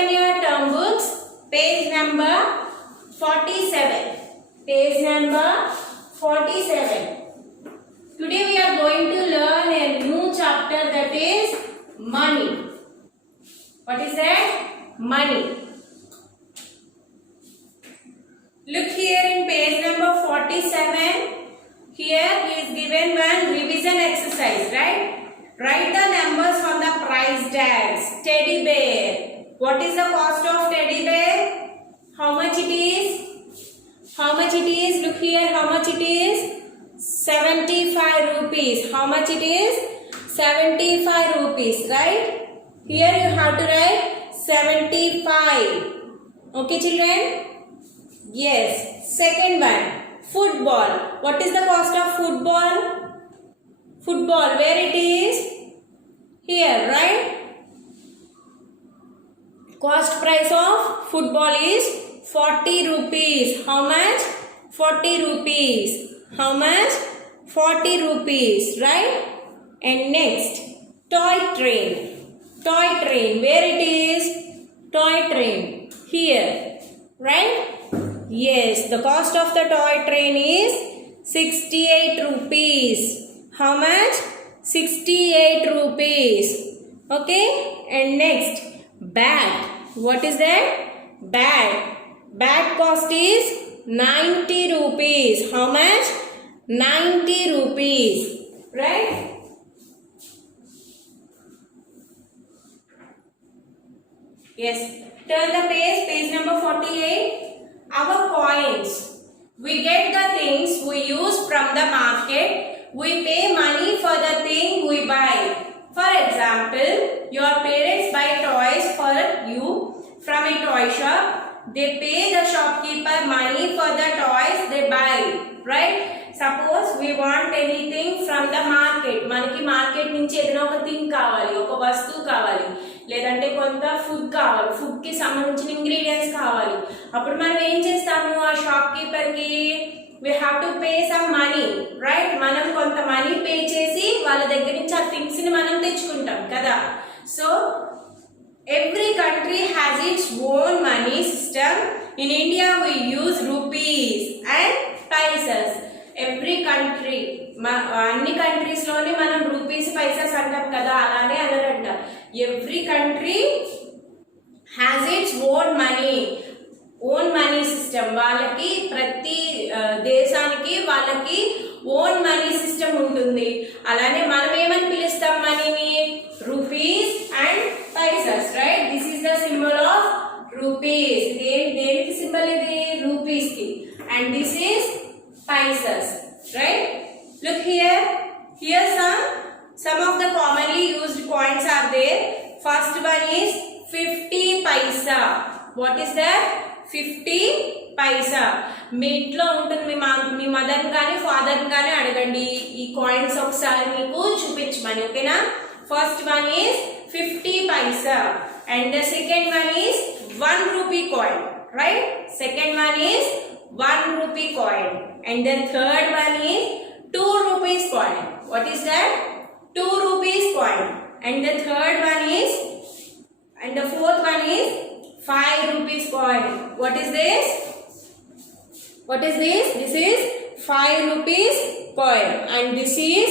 Open your term books, page number 47. Page number 47. Today we are going to learn a new chapter, that is money. What is that? Money. Look here in page number 47. Here he is given one revision exercise, right? Write the numbers on the price tags. Teddy bear. What is the cost of teddy bear? How much it is? How much it is? Look here, how much it is? 75 rupees. How much it is? 75 rupees, right? Here you have to write 75. Okay, children? Yes. Second one, football. What is the cost of football? Football, where it is? Here, right? Cost price of football is 40 rupees. How much? 40 rupees. How much? 40 rupees, right? And next, toy train. Toy train, where it is? Toy train, here, right? Yes, the cost of the toy train is 68 rupees. How much? 68 rupees. Okay? And next, bat. What is that? Bat. Bat cost is 90 rupees. How much? 90 rupees. Right? Yes. Turn the page, page number 48. Our coins. We get the things we use from the market. We pay money for the thing we buy. For example, your parents buy toys for you from a toy shop. They pay the shopkeeper money for the toys they buy. Right? Suppose we want anything from the market. మనకి market నుంచి ఏదైనా ఒక thing కావాలి, ఒక వస్తువు కావాలి, లేదంటే కొంత ఫుడ్ కావాలి, ఫుడ్ కి సంబంధించిన ఇంగ్రీడియంట్స్ కావాలి. అప్పుడు మనం ఏం చేస్తాము? ఆ షాప్ కీపర్ కి we have to pay some money, right? మనం కొంత మనీ పే చేసి వాళ్ళ దగ్గర నుంచి ఆ థింగ్స్ ని మనం తెచ్చుకుంటాం కదా. So every country has its own money system. In India we use rupees and paisas. Every country, అన్ని కంట్రీస్ లోని మనం రూపీస్ పైసస్ అంటాం కదా, అలానే అన్నారంట. Every country has its own money. Own money system. వాళ్ళకి ప్రతి దేశానికి వాళ్ళకి ఓన్ మనీ సిస్టమ్ ఉంటుంది. అలానే మనం ఏమని పిలుస్తాం మనీని? Rupees and paisas, right? This is the symbol of rupees. దేనికి సింబల్ ఇది? రూపీస్ కి. And this is paisas, right? Look here. Here some of the commonly used coins are there. First one is 50 paisa. What is that? 50 paisa. మీ ఇంట్లో ఉంటుంది, మీ mother కానీ father కానీ అడగండి ఈ కాయిన్స్ ఒకసారి మీకు చూపించమని. ఓకేనా? First one is 50 paisa and the second one is 1 rupee coin, right? Second one is 1 rupee coin. And the third one is 2 rupees coin. What is that? 2 rupees coin. And the third one is, and the fourth one is 5 rupees coin. What is this? What is this? This is 5 rupees coin. And this is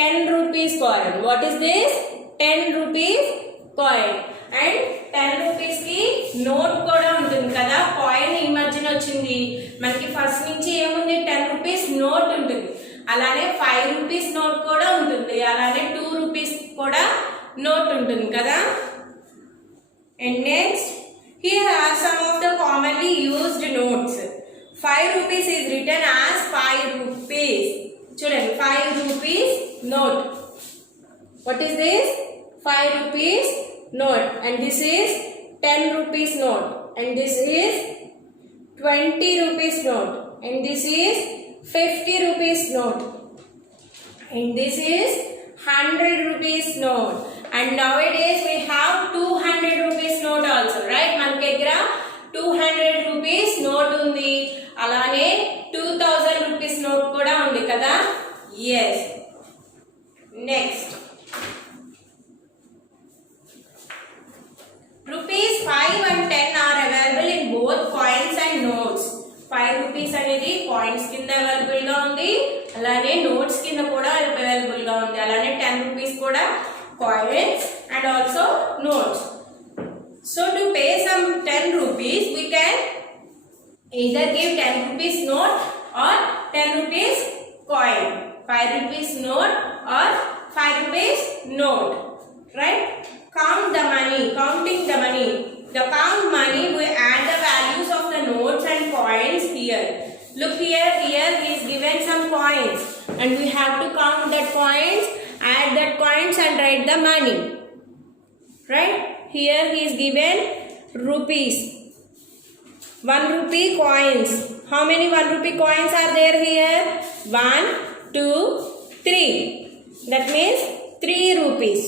10 rupees coin. What is this? 10 rupees coin. And 10 rupees కి note కూడా ఉంటుంది కదా. Coin ఈ మధ్యన వచ్చింది మనకి. First నుంచి ఏముంది? 10 రూపీస్ నోట్ ఉంటుంది. అలానే 5 రూపీస్ నోట్ కూడా ఉంటుంది. అలానే 2 రూపీస్ కూడా నోట్ ఉంటుంది కదా. And next, here are some of the commonly used notes. 5 rupees is written as 5 rupees. చూడండి, 5 rupees note. What is this? 5 rupees note. And this is 10 rupees note. And this is 20 rupees note. And this is 50 rupees note. And this is 100 rupees note. And nowadays we have 200 rupees note also, right? మన దగ్గర 200 rupees note ఉంది. అలానే 2000 rupees note కూడా ఉంది కదా. Yes. Next, rupees 5 coins కింద available గా ఉంది, అలానే నోట్స్ కింద కూడా అవైలబుల్ గా ఉంది. అలానే 10 రూపీస్ కూడా coins and also notes. So to pay some 10 rupees we can either give 10 rupees note or 10 rupees coin, 5 rupees note or 5 rupees note, right? Count the money, counting the money. The count money, we add the values of the notes and coins here. Look here he is given some coins and we have to count that coins, add that coins and write the money, right? Here he is given rupees, 1 rupee coins. How many 1 rupee coins are there here? 1, 2, 3. That means 3 rupees,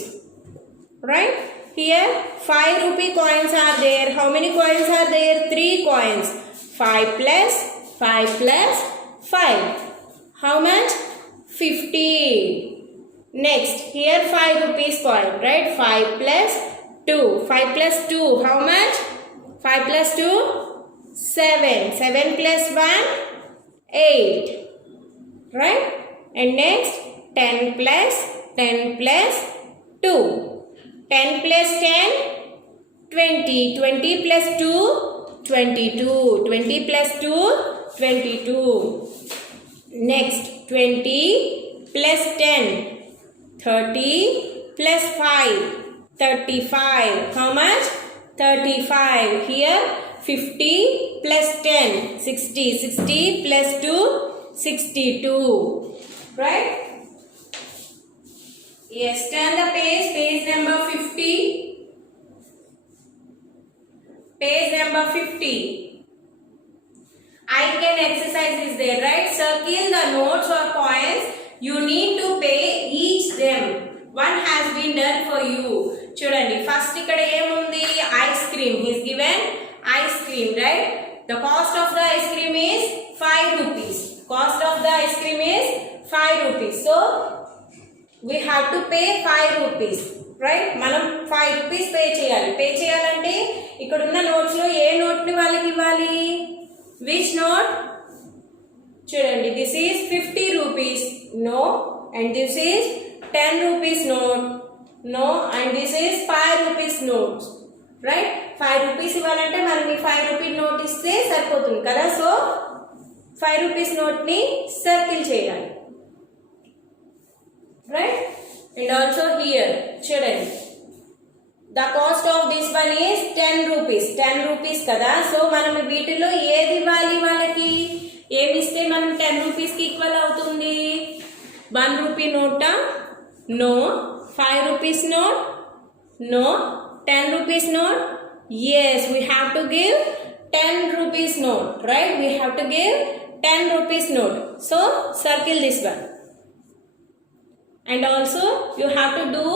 right? Here 5 rupee coins are there. How many coins are there? 3 coins. 5 plus 5 plus 5. How much? 50. Next, here 5 rupees coin, right? 5 plus 2. 5 plus 2. How much? 5 plus 2? 7. 7 plus 1? 8. Right? And next, 10 plus 10 plus 2. 10 plus 10? 20. 20 plus 2? 22. 20 plus 2? 22. Next, 20 plus 10? 30 plus 5? 35. How much? 35. Here 50 plus 10, 60. 60 plus 2, 62. Right? Yes, turn the page number 50. Page number 50. Icon exercise is there, right? Circle the notes or coins. You need to pay each them. One has been done for you. చూడండి first ఇక్కడ ఏముంది? Ice cream. He is given ice cream, right? The cost of the ice cream is 5 rupees. Cost of the ice cream is 5 rupees. So we have to pay 5 rupees, right? మనం 5 rupees pay చేయాలి. Pay చేయాలంటే ఇక్కడ ఉన్న notes లో a note ని వాళ్ళకి ఇవ్వాలి? Which note? చూడండి, this is 50 rupees. No. And this is 10 rupees note. No. And this is 5 rupees notes. Right? 5 rupees ఇవ్వాలంటే మనం ఈ 5 rupee note ఇస్తే సరిపోతుంది కదా. సో 5 rupees note ని సర్కిల్ చేయాలి. Right? And also here చూడండి, the cost of this one is 10 rupees. 10 rupees కదా. సో మనం వీటిలో ఏది ఇవ్వాలి వాళ్ళకి? ఏమి ఇస్తే మనం 10 rupees కి ఈక్వల్ అవుతుంది? 1 rupee note? No. 5 rupees note? No. 10 rupees note? Yes, we have to give 10 rupees note, right? We have to give 10 rupees note. So circle this one. And also you have to do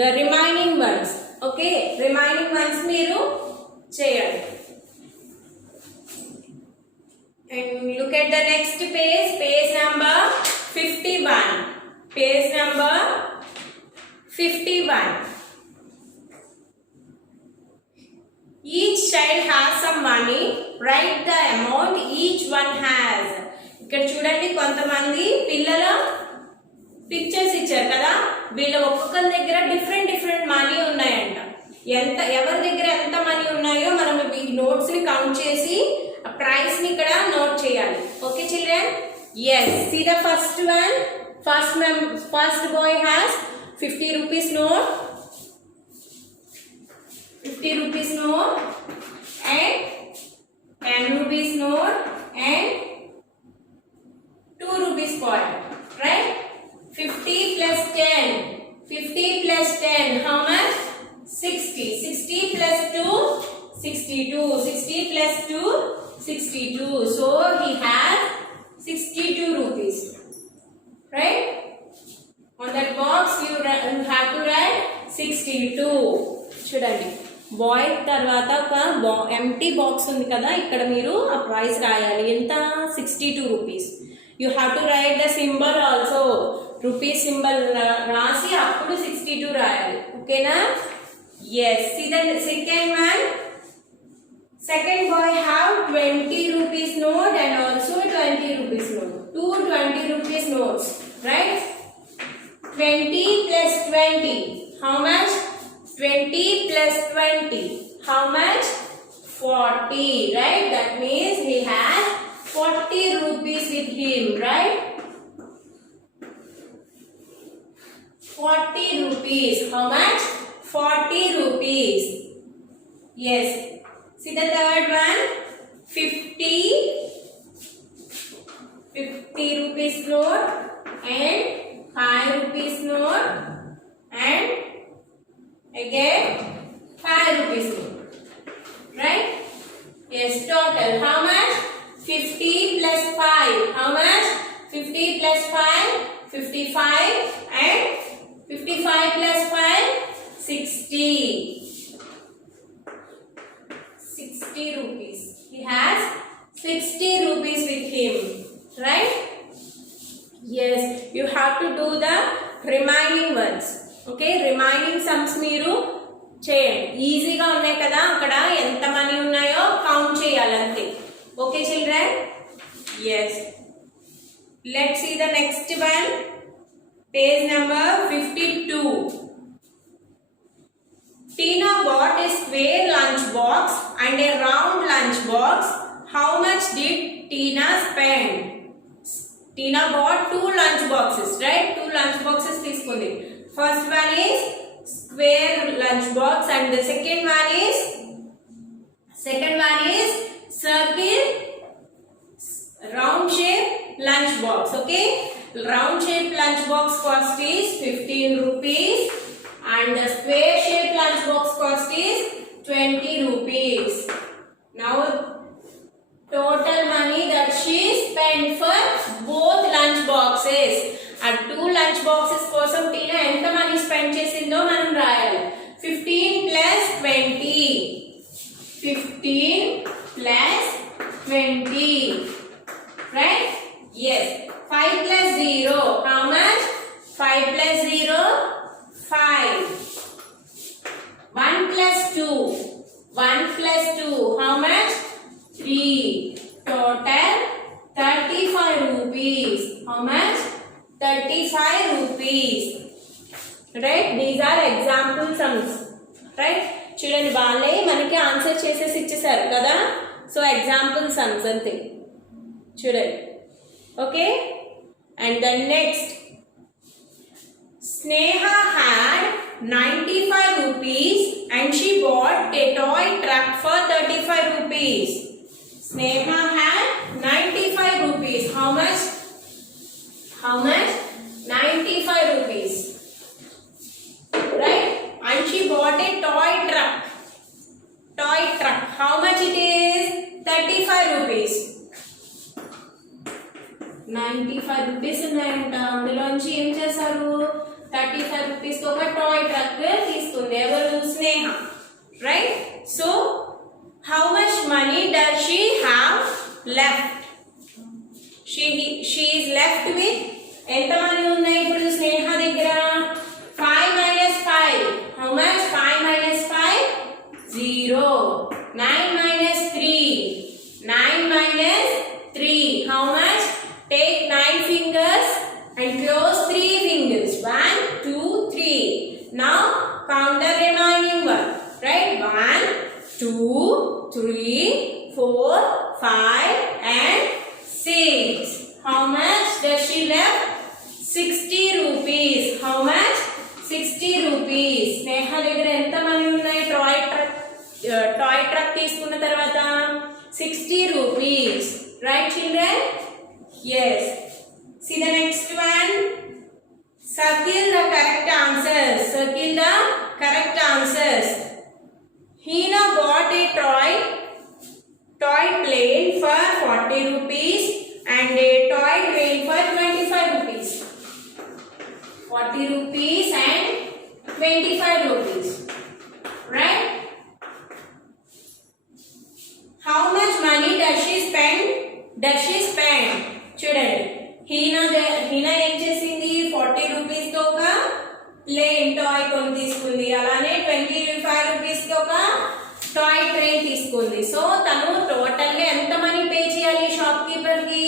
the remaining ones. Okay, remaining ones మీరు చేయాలి. And look at the next page, page number 51. Page number 51. Each child has some money. Write the amount each one has. ఇక్కడ చూడండి, కొంతమంది పిల్లల pictures ఇచ్చారు కదా. వీళ్ళ ఒక్కొక్కరి దగ్గర డిఫరెంట్ మనీ ఉన్నాయంట. ఎవరి దగ్గర ఎంత మనీ ఉన్నాయో మనం ఈ నోట్స్ ని కౌంట్ చేసి ఆ ప్రైస్ ని ఇక్కడ నోట్ చేయాలి. Okay children? yes, see the first one. First boy has 50 rupees note, 50 rupees note and 10 rupees note and 2 rupees coin, right? 50 plus 10, 50 plus 10, how much? 60. 60 plus 2, 62. 60 plus 2, 62. So he has 62 rupees, right? On that box you have to write 62. చూడండి, bye తర్వాత ఒక empty box ఉంది కదా, ఇక్కడ మీరు ఆ price రాయాలి. ఎంత? 62 rupees. You have to write the symbol also. Rupees symbol రాసి అప్పుడు 62 రాయాలి. ఓకేనా? yes. See the second one. Second boy have 20 rupees note and also 20 rupees note. Two 20 rupees notes, right? 20 plus 20. How much? 20 plus 20. How much? 40, right? That means he has 40 rupees with him, right? 40 rupees. How much? 40 rupees. Yes. See the third one? 50 rupees note and 5 rupees note and again 5 rupees note. Right? Yes, total. How much? 50 plus 5. How much? 50 plus 5? 55 and 55 plus 5? 60. 60 rupees. He has 60 rupees with him. Right? Yes, you have to do the remaining ones. Okay, remaining sums మీరు చేయండి. ఈజీగా ఉన్నాయి కదా, అక్కడ ఎంత money ఉన్నాయో count చేయాలంతే. Okay children? yes. Let's see the next one. Page number 52. Tina bought a square lunch box and a round lunch box. How much did Tina spend? Tina bought two lunch boxes, right? Two lunch boxes తీసుకుంది. First one is square lunch box and the second one is circle round shape lunch box. Okay, round shape lunch box cost is 15 rupees and the square shape lunch box cost is 20 rupees. Now total money that she spent for both lunch boxes. And two lunch boxes కోసం టీనా ఎంత money spend చేసిందో మనం రాయాలి. 15 plus 20. 15 plus 20. Right? Yes. 5 plus 0. How much? 5 plus 0? 5. 1 plus 2. 1 plus 2. How much? 3. Total 35 rupees. How much? 35 rupees. Right? These are example sums. Right? చూడండి, వాళ్ళే మనకి answer చేసేసి ఇచ్చేసారు కదా, సో ఎగ్జాంపుల్ సమ్స్ అంతే. చూడండి. Okay, and the next, Sneha had 95 rupees and she bought a toy truck for 35 rupees. Sneha had 95 rupees. How much? How much? 95 rupees. Right? And she bought a toy truck. Toy truck. How much it is? 35 rupees. 95 rupees ఉన్నాయంట. అందులోంచి ఏం చేశారు? 35 rupees తో ఒక toy truck తీసుకుంది. ఎవరు? స్నేహ. Right? So, how much money does she have left? She is left with ఎంత money ఉన్నాయి ఇప్పుడు స్నేహ దగ్గర? 5 minus 5. How much? 5 minus 5? 0. 9 minus 3. 9 minus 3. How much? Take 9 fingers and close 3 fingers. 1, 2, 3. Now count the remaining one. Right? 1, 2, 3, 4, 5 and 6. How much does she left? 60 rupees. How much? 60 rupees. స్నేహ దగ్గర ఎంత money ఉన్నాయి? Toy truck తీసుకున్న తర్వాత 60 rupees. Right, children? Yes. See the next one. Circle the correct answers. Circle the correct answers. Hina bought a toy plane for 40 rupees and a toy train for 25 rupees. 40 rupees and 25 rupees. Right? How much money does she spend? చూడండి, హీనా ఏం చేసింది? 40 rupees తో ఒక plane toy కొని తీసుకుంది. అలానే 25 rupees తో ఒక టాయ్ ట్రైన్ తీసుకుంది. తీసుకుంది. సో తను టోటల్ గా ఎంత మనీ పే చేయాలి షాప్ కీపర్ కి?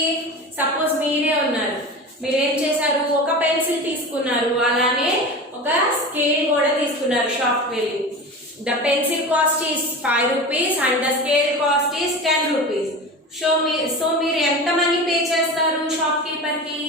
సపోజ్ మీరే ఉన్నారు, మీరేం చేశారు, ఒక పెన్సిల్ తీసుకున్నారు, అలానే ఒక స్కేల్ కూడా తీసుకున్నారు షాప్ వెళ్ళి. The pencil cost is 5 rupees and the scale cost is 10 rupees. So మీరు ఎంత మనీ పే చేస్తారు షాప్ కీపర్ కి?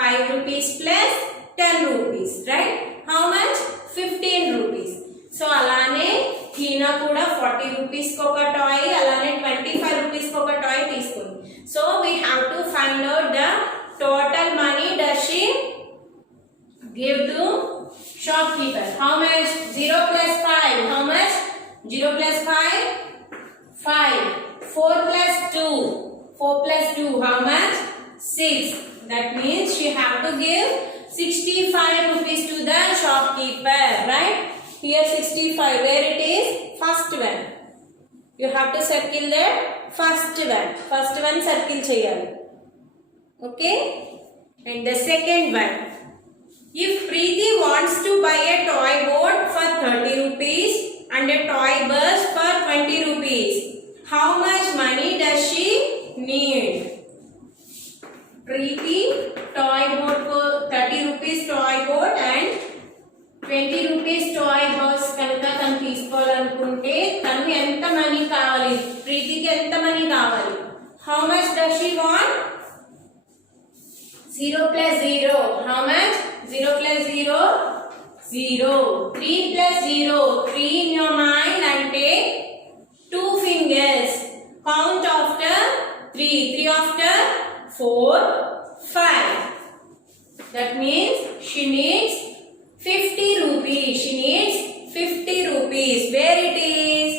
5 rupees plus 10 rupees, right? How much? 15 rupees. So అలానే హీనా కూడా 40 rupees కి ఒక టాయ్, అలానే 25 rupees కి ఒక టాయ్ తీసుకుంది. So we have to find out the total money does she give to shopkeeper. How much? 0 plus 5. How much? 0 plus 5? 5. 4 plus 2. 4 plus 2. How much? 6. That means she have to give 65 rupees to the shopkeeper, right? Here 65. Where it is? First one. You have to circle the first one. First one circle cheyali. Okay, and the second one, if Preeti wants to buy a toy boat for 30 rupees and a toy bus for 20 rupees, how much money does she need? Preeti toy boat for 30 rupees toy boat and 20 rupees toy bus కనుక తను తీసుకోవాలనుకుంటే తను ఎంత money కావాలి? ప్రీతికి ఎంత money కావాలి? How much does she want? 0 plus 0. How much? 0 plus 0? 0. 3 plus 0. 3 in your mind and take 2 fingers. Count after 3. 3 after 4, 5. That means she needs 50 rupees. She needs 50 rupees. Where it is?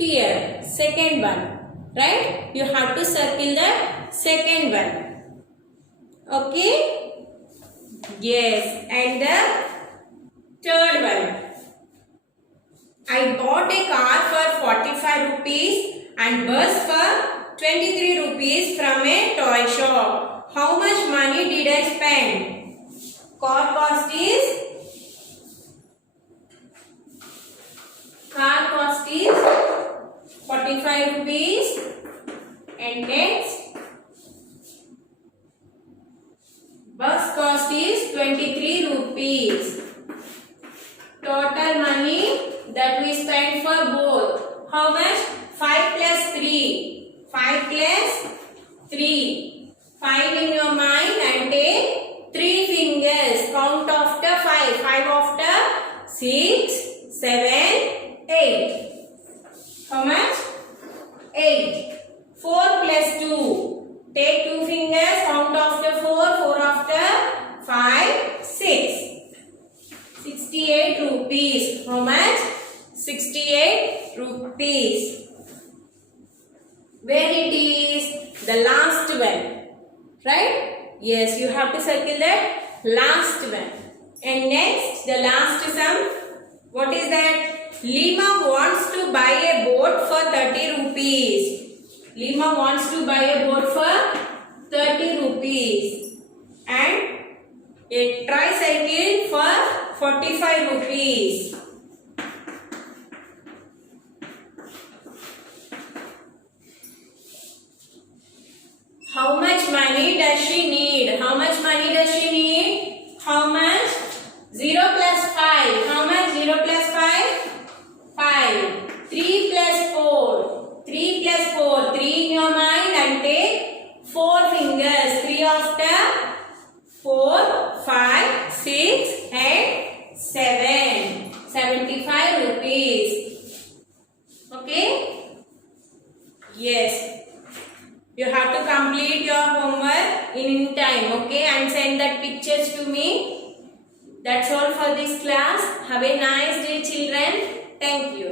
Here. Second one. Right? You have to circle the second one. Okay, yes, and the third one, I bought a car for 45 rupees and bus for 23 rupees from a toy shop. How much money did I spend? Car cost is 45 rupees, and next bus cost is 23 rupees. Total money that we spent for both. How much? 5 plus 3. 5 plus 3. 5 in your mind and take 3 fingers. Count after 5. 5 after 6, 7, 8. How much? 8. 4 plus 2. Take 2 fingers, count after 4, 4 after 5, 6. 68 rupees. How much? 68 rupees. Where it is? The last one. Right? Yes, you have to circle that last one. And next, the last sum. What is that? Lima wants to buy a boat for 30 rupees. Lima wants to buy a boat for 30 rupees and a tricycle for 45 rupees. How much money does she need? How much money does she need? How much? 0 plus 5. How much? 0 plus 5? 5. 3 plus 4. 3 plus 4. 3 in your mind and take 4 fingers. 3 after 4, 5, 6 and 7. 75 rupees. Okay? Yes. You have to complete your homework in time. Okay? And send that pictures to me. That's all for this class. Have a nice day, children. Thank you.